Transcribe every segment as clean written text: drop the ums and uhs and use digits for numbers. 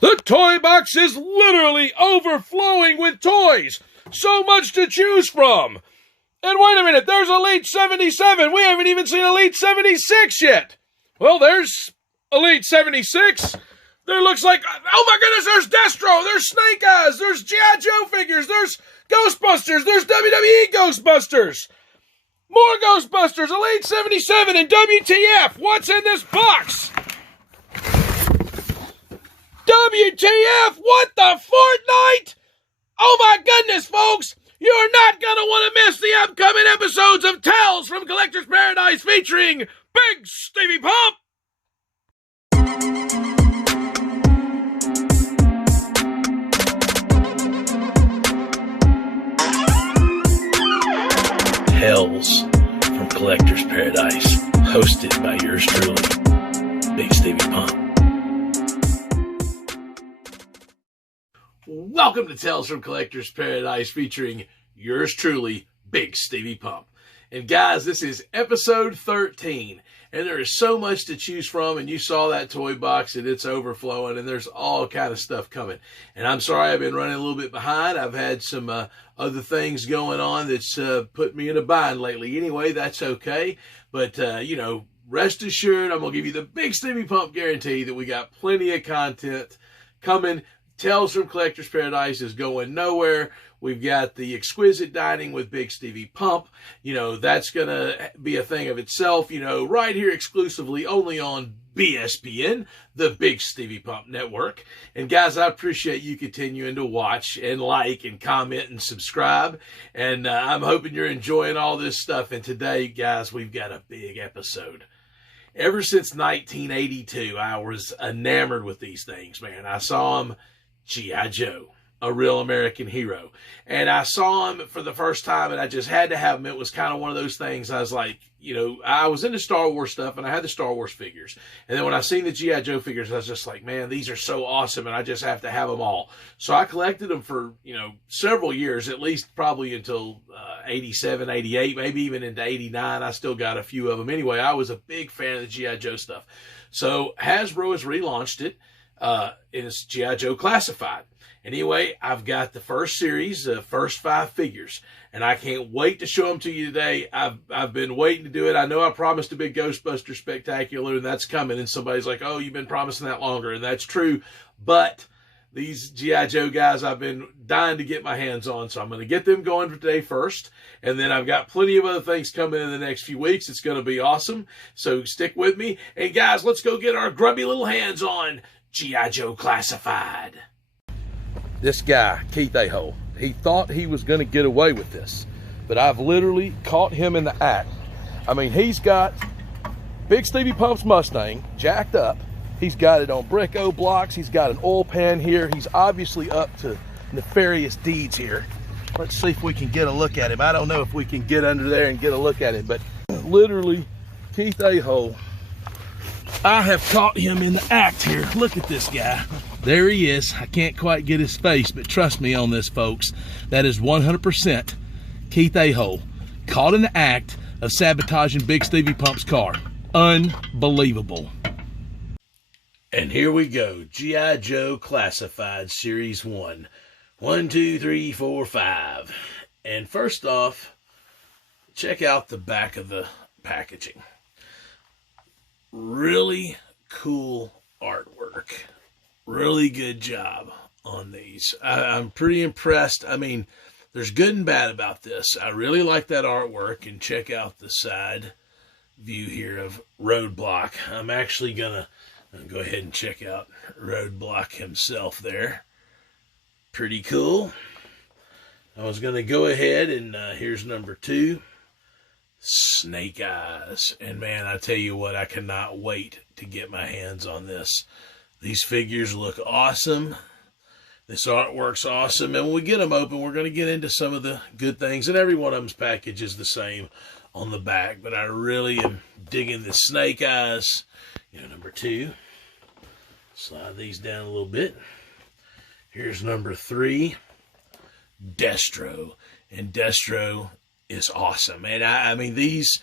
The toy box is literally overflowing with toys. So much to choose from. And wait a minute, there's Elite 77. We haven't even seen Elite 76 yet. Well, there's Elite 76. There looks like, oh my goodness, there's Destro, there's Snake Eyes, there's G.I. Joe figures, there's Ghostbusters, there's WWE Ghostbusters. More Ghostbusters, Elite 77, and WTF, what's in this box? WTF, what the Fortnite? Oh my goodness, folks, you're not going to want to miss the upcoming episodes of Tales from Collector's Paradise featuring Bigsteviepump. Tales from Collector's Paradise, hosted by yours truly, Bigsteviepump. Welcome to Tales from Collector's Paradise, featuring yours truly, Bigsteviepump. And guys, this is episode 13, and there is so much to choose from, and you saw that toy box, and it's overflowing, and there's all kind of stuff coming. And I'm sorry I've been running a little bit behind. I've had some other things going on that's put me in a bind lately. Anyway, that's okay. But, you know, rest assured, I'm going to give you the Bigsteviepump guarantee that we got plenty of content coming. Tales from Collector's Paradise is going nowhere. We've got the exquisite dining with Bigsteviepump. You know, that's going to be a thing of itself, you know, right here exclusively only on BSPN, the Bigsteviepump network. And guys, I appreciate you continuing to watch and like and comment and subscribe. And I'm hoping you're enjoying all this stuff. And today, guys, we've got a big episode. Ever since 1982, I was enamored with these things, man. I saw them. G.I. Joe, a real American hero. And I saw him for the first time, and I just had to have him. It was kind of one of those things. I was like, you know, I was into Star Wars stuff, and I had the Star Wars figures. And then when I seen the G.I. Joe figures, I was just like, man, these are so awesome, and I just have to have them all. So I collected them for, you know, several years, at least probably until 87, 88, maybe even into 89. I still got a few of them. Anyway, I was a big fan of the G.I. Joe stuff. So Hasbro has relaunched it. It's G.I. Joe Classified. Anyway, I've got the first series, the first 5 figures, and I can't wait to show them to you today. I've been waiting to do it. I know I promised a big Ghostbuster Spectacular, and that's coming, and somebody's like, oh, you've been promising that longer, and that's true, but these G.I. Joe guys I've been dying to get my hands on, so I'm going to get them going for today first, and then I've got plenty of other things coming in the next few weeks. It's going to be awesome, so stick with me, and guys, let's go get our grubby little hands on G.I. Joe Classified. This guy, Keith A-hole, he thought he was going to get away with this, but I've literally caught him in the act. I mean, he's got Bigsteviepump's Mustang jacked up. He's got it on brick O blocks. He's got an oil pan here. He's obviously up to nefarious deeds here. Let's see if we can get a look at him. I don't know if we can get under there and get a look at him, but literally, Keith A-hole, I have caught him in the act here. Look at this guy. There he is. I can't quite get his face, but trust me on this, folks. That is 100% Keith A-hole, caught in the act of sabotaging Bigsteviepump's car. Unbelievable. And here we go. G.I. Joe Classified Series 1. 1, 2, 3, 4, 5. And first off, check out the back of the packaging. Really cool artwork. Really good job on these. I'm pretty impressed. I mean, there's good and bad about this. I really like that artwork, and check out the side view here of Roadblock. I'm actually gonna go ahead and check out Roadblock himself there. Pretty cool. I was gonna go ahead and here's number 2. Snake Eyes. And man, I tell you what, I cannot wait to get my hands on this. These figures look awesome. This artwork's awesome. And when we get them open, we're going to get into some of the good things. And every one of them's package is the same on the back. But I really am digging the Snake Eyes. You know, number 2. Slide these down a little bit. Here's number 3. Destro. And Destro is awesome. And I mean, these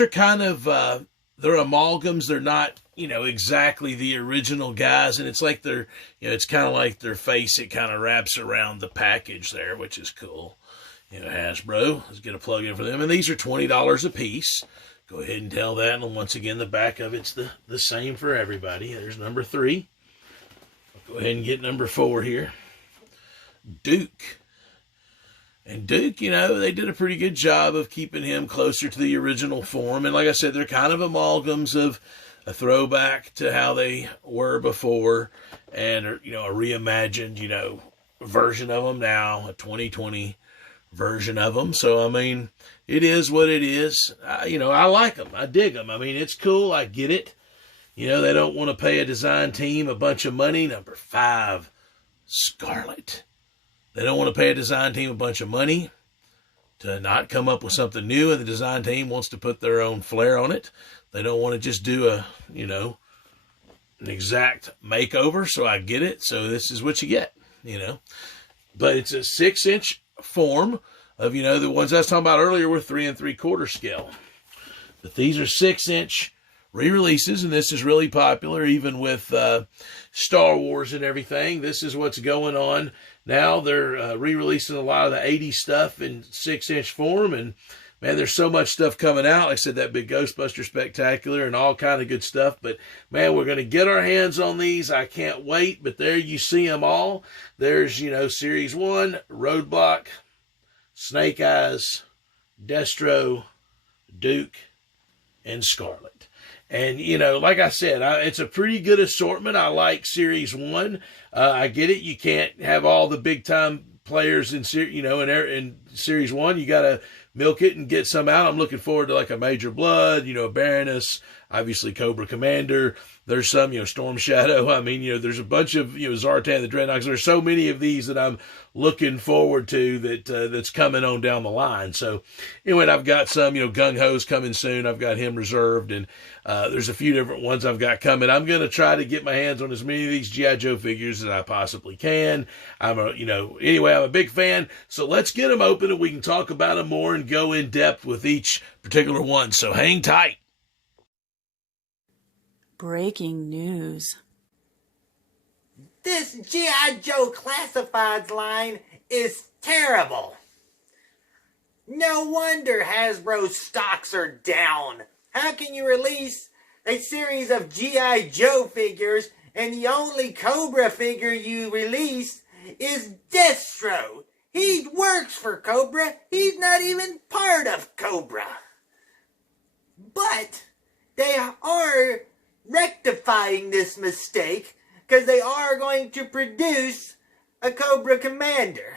are kind of, they're amalgams. They're not you know, exactly the original guys. And it's like their, you know, it's kind of like their face. It kind of wraps around the package there, which is cool. You know, Hasbro, let's get a plug in for them. And these are $20 a piece. Go ahead and tell that. And once again, the back of it's the same for everybody. There's number 3. I'll go ahead and get number 4 here. Duke. And Duke, you know, they did a pretty good job of keeping him closer to the original form. And like I said, they're kind of amalgams of a throwback to how they were before and, you know, a reimagined, you know, version of them now, a 2020 version of them. So, I mean, it is what it is. You know, I like them. I dig them. I mean, it's cool. I get it. You know, they don't want to pay a design team a bunch of money. Number 5, Scarlett. They don't want to pay a design team a bunch of money to not come up with something new, and the design team wants to put their own flair on it. They don't want to just do a, you know, an exact makeover. So I get it. So this is what you get, you know. But it's a 6-inch form of, you know, the ones I was talking about earlier were 3 3/4 scale. But these are 6-inch re-releases, and this is really popular even with Star Wars and everything. This is what's going on now. They're re-releasing a lot of the 80s stuff in 6-inch form, and man, there's so much stuff coming out. Like I said, that big Ghostbuster Spectacular and all kind of good stuff. But man, we're going to get our hands on these. I can't wait. But there you see them all. There's, you know, Series 1, Roadblock, Snake Eyes, Destro, Duke, and Scarlett. And, you know, like I said, it's a pretty good assortment. I like Series 1. I get it. You can't have all the big-time players in, you know, in Series 1. You got to milk it and get some out. I'm looking forward to like a Major Blood, you know, Baroness, obviously Cobra Commander. There's some, you know, Storm Shadow. I mean, you know, there's a bunch of, you know, Zartan the Dreadnoughts. There's so many of these that I'm looking forward to that's coming on down the line. So anyway, I've got some, you know, Gung Ho's coming soon. I've got him reserved, and there's a few different ones I've got coming. I'm going to try to get my hands on as many of these G.I. Joe figures as I possibly can. Anyway, I'm a big fan. So let's get them open and we can talk about them more and go in depth with each particular one. So hang tight. Breaking news. This G.I. Joe Classifieds line is terrible. No wonder Hasbro's stocks are down. How can you release a series of G.I. Joe figures and the only Cobra figure you release is Destro? He works for Cobra. He's not even part of Cobra. But they are rectifying this mistake because they are going to produce a Cobra Commander.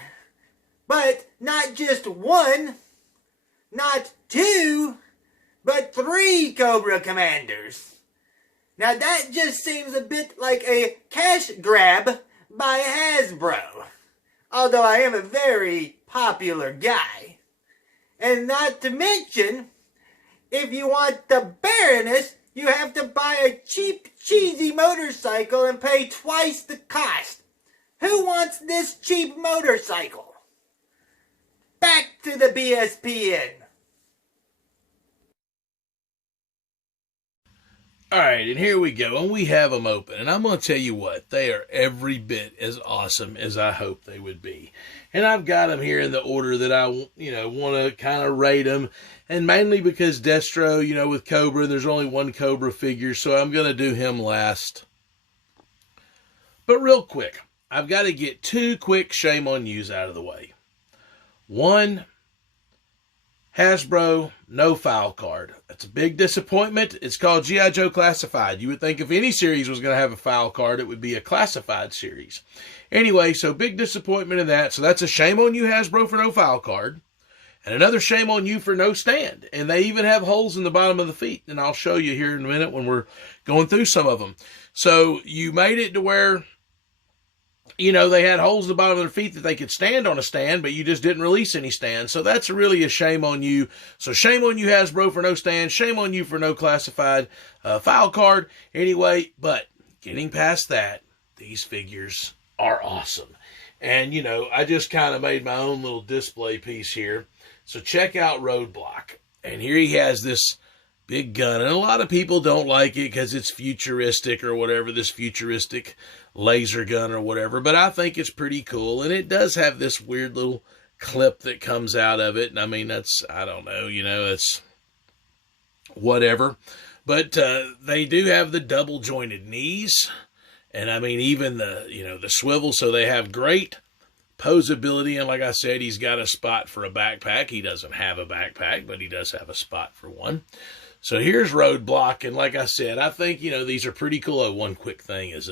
But not just one, not two, but 3 Cobra Commanders. Now that just seems a bit like a cash grab by Hasbro. Although I am a very popular guy. And not to mention, if you want the Baroness, you have to buy a cheap, cheesy motorcycle and pay twice the cost. Who wants this cheap motorcycle? Back to the BSPN. All right, and here we go, and we have them open. And I'm going to tell you what, they are every bit as awesome as I hoped they would be. And I've got them here in the order that I, you know, want to kind of rate them. And mainly because Destro, you know, with Cobra, there's only one Cobra figure, so I'm going to do him last. But real quick, I've got to get 2 quick shame on yous out of the way. 1, Hasbro, no file card. That's a big disappointment. It's called G.I. Joe Classified. You would think if any series was going to have a file card, it would be a classified series. Anyway, so big disappointment in that. So that's a shame on you, Hasbro, for no file card. And another shame on you for no stand. And they even have holes in the bottom of the feet. And I'll show you here in a minute when we're going through some of them. So you made it to where, you know, they had holes in the bottom of their feet that they could stand on a stand, but you just didn't release any stand. So that's really a shame on you. So shame on you, Hasbro, for no stand. Shame on you for no classified file card. Anyway, but getting past that, these figures are awesome. And, you know, I just kind of made my own little display piece here. So check out Roadblock. And here he has this big gun. And a lot of people don't like it because it's futuristic or whatever, this futuristic laser gun or whatever. But I think it's pretty cool. And it does have this weird little clip that comes out of it. And I mean, that's, I don't know, it's whatever. But they do have the double jointed knees. And I mean, even the swivel. So they have great posability. And like I said, he's got a spot for a backpack. He doesn't have a backpack, but he does have a spot for one. So here's Roadblock. And like I said, I think, these are pretty cool. Oh, one quick thing is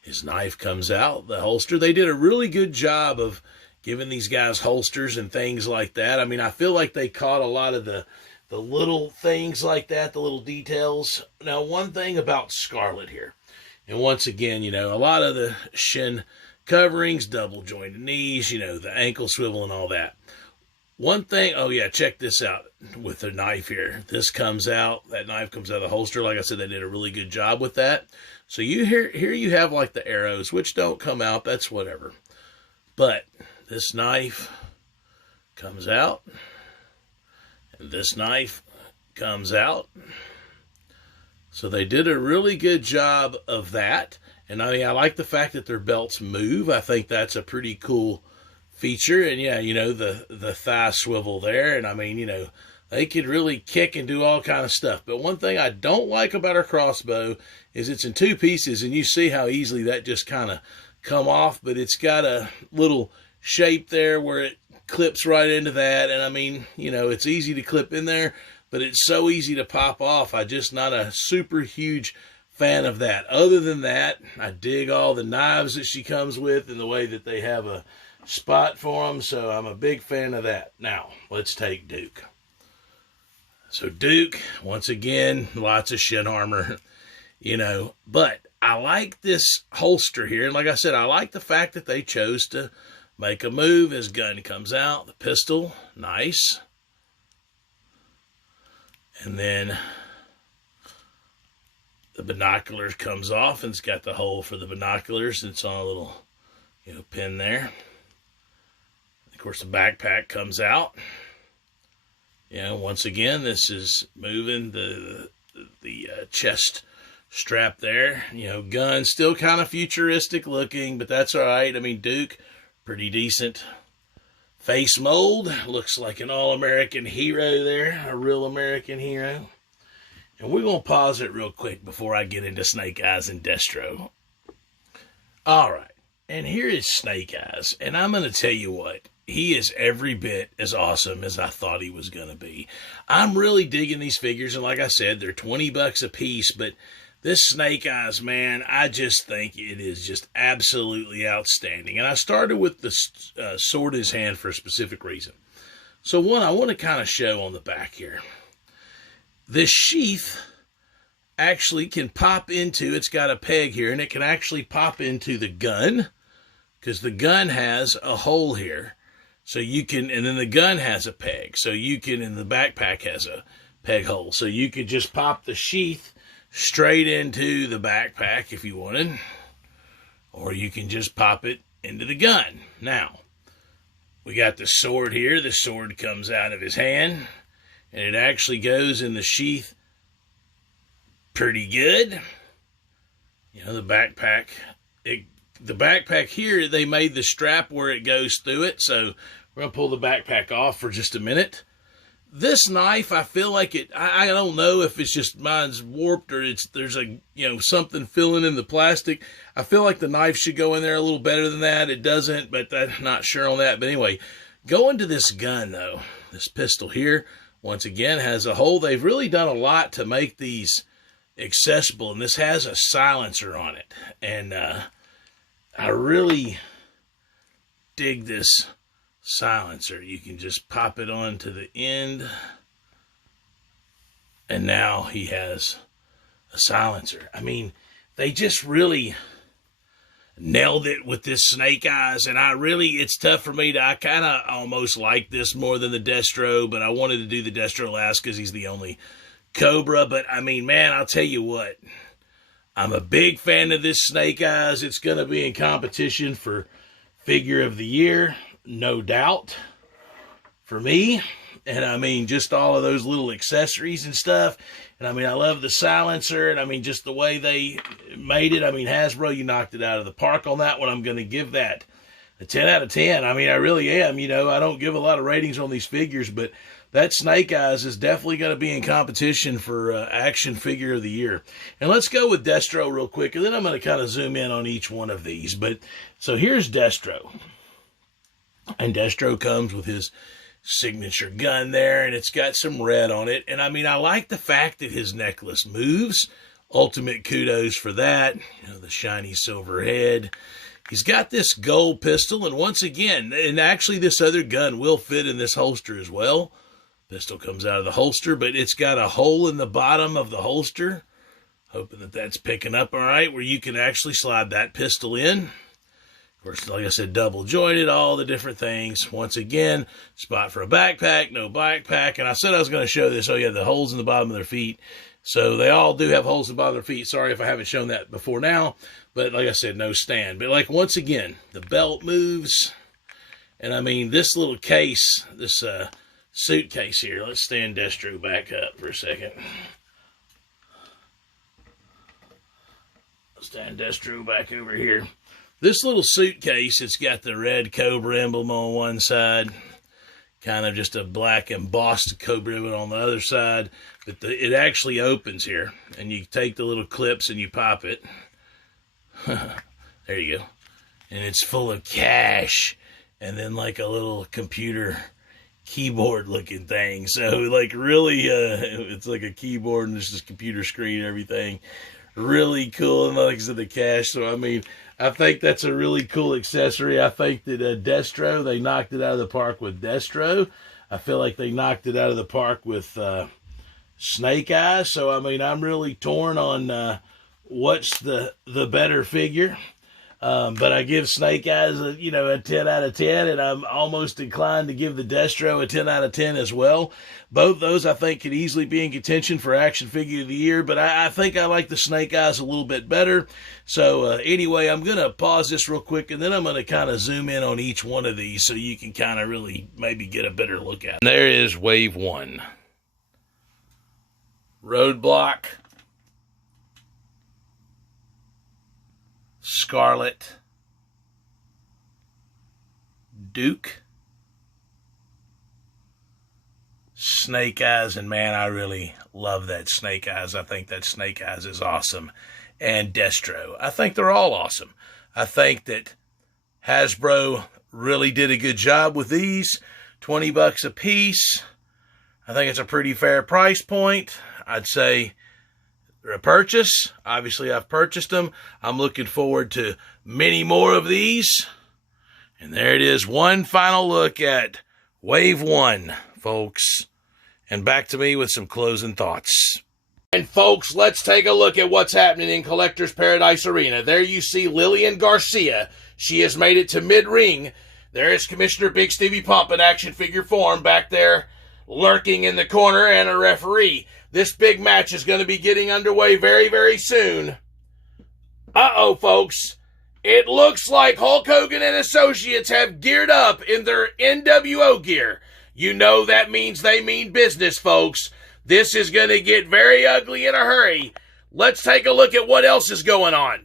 his knife comes out, the holster. They did a really good job of giving these guys holsters and things like that. I mean, I feel like they caught a lot of the little things like that, the little details. Now, one thing about Scarlett here, and once again, a lot of the shin coverings, double jointed knees, the ankle swivel and all that. One thing, oh yeah, check this out with the knife here. This comes out, that knife comes out of the holster. Like I said, they did a really good job with that. So here you have like the arrows, which don't come out, that's whatever. But this knife comes out, and this knife comes out. So they did a really good job of that. And I mean, I like the fact that their belts move. I think that's a pretty cool feature. And yeah, the thigh swivel there. And I mean, they could really kick and do all kind of stuff. But one thing I don't like about our crossbow is it's in two pieces. And you see how easily that just kind of come off. But it's got a little shape there where it clips right into that. And I mean, it's easy to clip in there, but it's so easy to pop off. I'm just not a super huge fan of that. Other than that, I dig all the knives that she comes with and the way that they have a spot for them. So I'm a big fan of that. Now, let's take Duke. So Duke, once again, lots of shin armor, but I like this holster here. And like I said, I like the fact that they chose to make a move. His gun comes out, the pistol, nice. And then the binoculars comes off, and it's got the hole for the binoculars. It's on a little, pin there. Of course, the backpack comes out. Once again, this is moving the chest strap there. Gun still kind of futuristic looking, but that's all right. I mean, Duke, pretty decent. Face mold, looks like an all-American hero there, a real American hero. And we're going to pause it real quick before I get into Snake Eyes and Destro. All right, and here is Snake Eyes, and I'm going to tell you what, he is every bit as awesome as I thought he was going to be. I'm really digging these figures, and like I said, they're $20 a piece, but this Snake Eyes, man, I just think it is just absolutely outstanding. And I started with the sword in his hand for a specific reason. So one, I want to kind of show on the back here. This sheath actually can pop into, it's got a peg here, and it can actually pop into the gun, because the gun has a hole here. So you can, and then the gun has a peg. So you can, and the backpack has a peg hole. So you could just pop the sheath straight into the backpack if you wanted, or you can just pop it into the gun. Now, we got the sword here. The sword comes out of his hand, and it actually goes in the sheath pretty good. The backpack, the backpack here, they made the strap where it goes through it, so we're going to pull the backpack off for just a minute. This knife, I feel like it, I don't know if it's just mine's warped or there's a, something filling in the plastic. I feel like the knife should go in there a little better than that. It doesn't, but I'm not sure on that. But anyway, going to this gun though, this pistol here, once again, has a hole. They've really done a lot to make these accessible, and this has a silencer on it. And I really dig this silencer. You can just pop it onto the end, and now he has a silencer. I mean, they just really nailed it with this Snake Eyes, and it's tough for me to, I kind of almost like this more than the Destro, but I wanted to do the Destro last because he's the only Cobra. But I mean, man, I'll tell you what, I'm a big fan of this Snake Eyes. It's going to be in competition for Figure of the Year, no doubt, for me. And I mean, just all of those little accessories and stuff. And I mean, I love the silencer, and I mean, just the way they made it. I mean, Hasbro, you knocked it out of the park on that one. I'm going to give that a 10 out of 10. I mean, I really am. You know, I don't give a lot of ratings on these figures, but that Snake Eyes is definitely going to be in competition for Action Figure of the Year. And let's go with Destro real quick, and then I'm going to kind of zoom in on each one of these. But so here's Destro. And Destro comes with his signature gun there, and it's got some red on it. And I mean, I like the fact that his necklace moves. Ultimate kudos for that. You know, the shiny silver head. He's got this gold pistol, and once again, and actually this other gun will fit in this holster as well. Pistol comes out of the holster, but it's got a hole in the bottom of the holster. Hoping that that's picking up all right, where you can actually slide that pistol in. Of course, like I said, double jointed, all the different things. Once again, spot for a backpack, no backpack. And I said I was going to show this. Oh, yeah, the holes in the bottom of their feet. So they all do have holes in the bottom of their feet. Sorry if I haven't shown that before now. But like I said, no stand. But like, once again, the belt moves. And I mean, this little case, this suitcase here. Let's stand Destro back up for a second. Let's stand Destro back over here. This little suitcase, it's got the red Cobra emblem on one side, kind of just a black embossed Cobra ribbon on the other side. But it actually opens here, and you take the little clips and you pop it. There you go. And it's full of cash, and then like a little computer keyboard looking thing. So like really, it's like a keyboard and there's this computer screen and everything. Really cool. And like I said, the cash. So I mean, I think that's a really cool accessory. I think that Destro, they knocked it out of the park with Destro. I feel like they knocked it out of the park with Snake Eyes. So, I mean, I'm really torn on what's the better figure. But I give Snake Eyes, a 10 out of 10, and I'm almost inclined to give the Destro a 10 out of 10 as well. Both those, I think, could easily be in contention for Action Figure of the Year, but I think I like the Snake Eyes a little bit better. So, anyway, I'm going to pause this real quick, and then I'm going to kind of zoom in on each one of these so you can kind of really maybe get a better look at it. And there is Wave 1. Roadblock. Scarlett, Duke, Snake Eyes, and man, I really love that Snake Eyes. I think that Snake Eyes is awesome. And Destro. I think they're all awesome. I think that Hasbro really did a good job with these. $20 a piece. I think it's a pretty fair price point. I'd say a purchase. Obviously, I've purchased them. I'm looking forward to many more of these. And there it is. One final look at Wave 1, folks. And back to me with some closing thoughts. And folks, let's take a look at what's happening in Collector's Paradise Arena. There you see Lillian Garcia. She has made it to mid-ring. There is Commissioner Bigsteviepump in action figure form back there, lurking in the corner, and a referee. This big match is going to be getting underway very, very soon. Uh-oh, folks. It looks like Hulk Hogan and Associates have geared up in their NWO gear. You know that means they mean business, folks. This is going to get very ugly in a hurry. Let's take a look at what else is going on.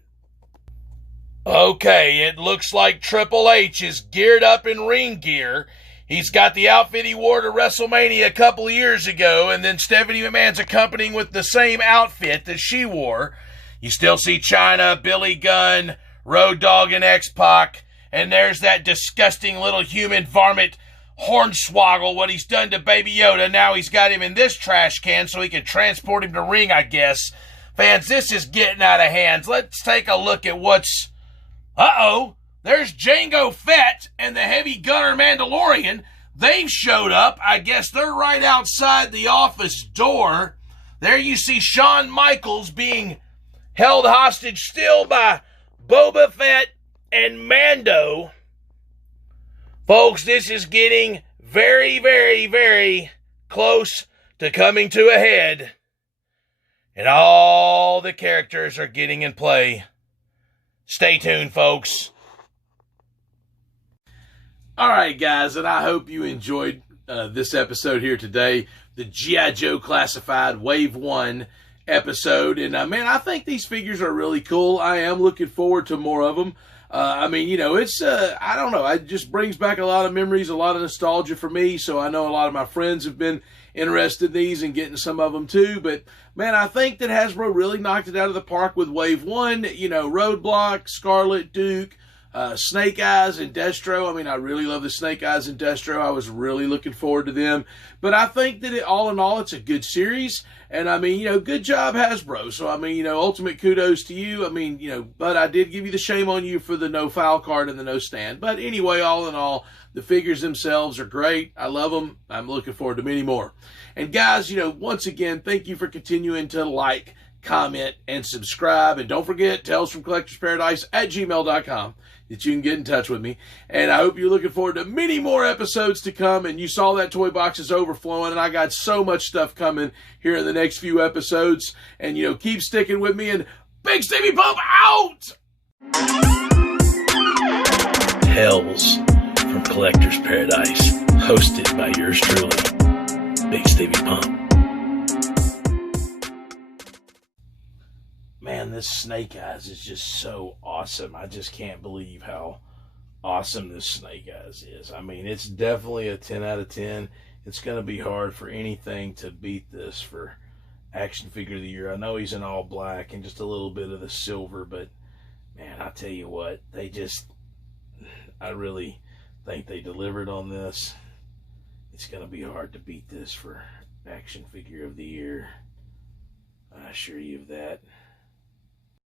Okay, it looks like Triple H is geared up in ring gear. He's got the outfit he wore to WrestleMania a couple of years ago, and then Stephanie McMahon's accompanying with the same outfit that she wore. You still see Chyna, Billy Gunn, Road Dogg, and X-Pac, and there's that disgusting little human varmint Hornswoggle, what he's done to Baby Yoda. Now he's got him in this trash can so he can transport him to ring, I guess. Fans, this is getting out of hand. Let's take a look at what's... Uh-oh! There's Jango Fett and the Heavy Gunner Mandalorian. They've showed up. I guess they're right outside the office door. There you see Shawn Michaels being held hostage still by Boba Fett and Mando. Folks, this is getting very, very, very close to coming to a head. And all the characters are getting in play. Stay tuned, folks. All right, guys, and I hope you enjoyed this episode here today, the G.I. Joe Classified Wave 1 episode. And man, I think these figures are really cool. I am looking forward to more of them. I mean, you know, it's, I don't know, it just brings back a lot of memories, a lot of nostalgia for me. So I know a lot of my friends have been interested in these and getting some of them too. But man, I think that Hasbro really knocked it out of the park with Wave 1. You know, Roadblock, Scarlett, Duke, Snake Eyes, and Destro. I mean, I really love the Snake Eyes and Destro. I was really looking forward to them. But I think that all in all, it's a good series. And I mean, you know, good job, Hasbro. So, I mean, you know, ultimate kudos to you. I mean, you know, but I did give you the shame on you for the no foul card and the no stand. But anyway, all in all, the figures themselves are great. I love them. I'm looking forward to many more. And guys, you know, once again, thank you for continuing to like, comment, and subscribe. And don't forget, talesfromcollectorsparadise@gmail.com that you can get in touch with me. And I hope you're looking forward to many more episodes to come. And you saw that toy box is overflowing, and I got so much stuff coming here in the next few episodes. And, you know, keep sticking with me, and Bigsteviepump out! Tales from Collector's Paradise, hosted by yours truly, Bigsteviepump. Man, this Snake Eyes is just so awesome. I just can't believe how awesome this Snake Eyes is. I mean, it's definitely a 10 out of 10. It's going to be hard for anything to beat this for Action Figure of the Year. I know he's in all black and just a little bit of the silver, but man, I tell you what, I really think they delivered on this. It's going to be hard to beat this for Action Figure of the Year. I assure you of that.